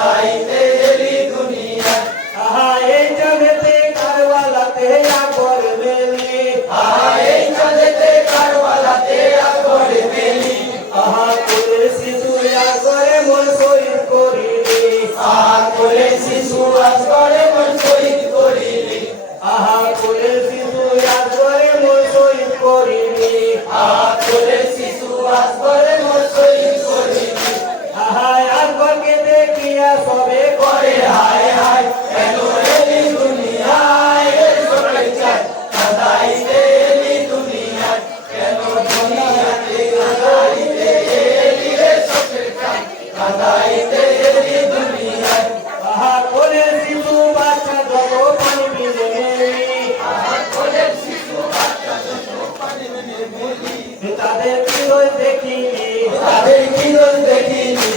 কাঁদাইতে এলি দুনিয়ায়। আহা এই চাঁদেতে কারবালাতে আকবর বেলি, আহা এই চাঁদেতে কারবালাতে আকবর বেলি, আহা কোলের শিশু আকবরে মন শহীদ করিলি, আহা কোলের শিশু আকবরে মন শহীদ করিলি, আহা কোলের শিশু আকবরে মন শহীদ করিলি, আহা কোলের শিশু আকবরে মন শহীদ করিলি। আহা আকবরকে দেখিয়া সবে করে হায় হায়, কেন এলি দুনিয়ায় এর চোখের চাই, কাঁদাইতে এলি দুনিয়ায়। কেন দুনিয়াতে কাঁদাইতে এলি রে চোখের চাই, কাঁদাইতে এলি দুনিয়ায়। আহা কোলের শিশু বাচ্চা যত পানি পিলে মেলি, আহা কোলের শিশু বাচ্চা যত পানি মেনে মেলি, তাদের হৃদয় দেখিলি, তাদের কি দোষ দেখিনি।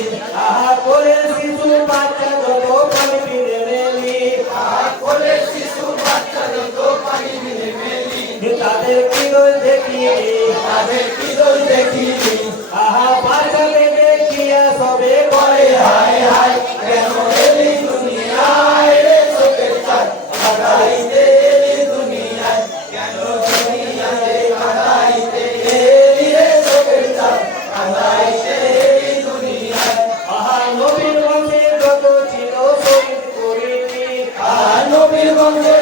আহা কোলের শিশু বাচ্চা যত পানি পিলে মেলি, আহা কোলের শিশু বাচ্চা যত পানি মেনে মেলি, তাদের হৃদয় দেখিলি, তাদের কি দোষ দেখিনি। আহা বাচ্চাকে দেখিয়া সবে করে করে হায় হায়, কেন এলি দুনিয়ায় রে চোখের চাই, কাঁদাইতে এলি দুনিয়ায়। কেন দুনিয়াতে কাঁদাইতে এলি রে চোখের চাই, কাঁদাইতে এলি দুনিয়ায়। আহা নবীর বংশে যত ছিল শহীদ করিলি, আর নবীর বংশে